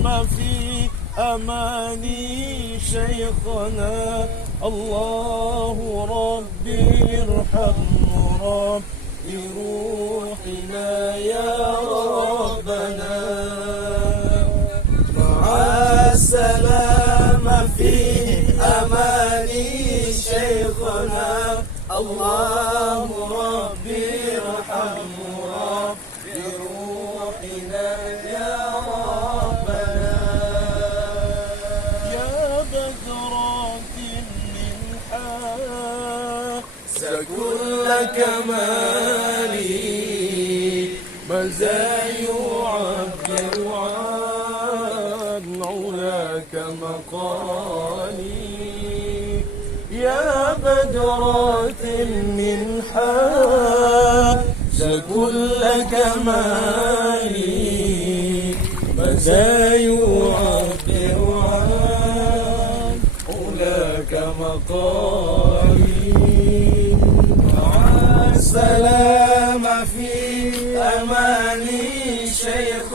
السلام في أماني شيخنا. الله ربي ارحمه ربي روحنا يا ربنا. مع السلام في أماني شيخنا. الله ربي ارحمه ربي روحنا يا ربنا. يا بدرات منحا كل كمالي مزايا عبد عن علاك مقالي. يا بدرات منحا كل كمالي مزايا عبد عن علاك مقالي. مع السلام في أماني شيخ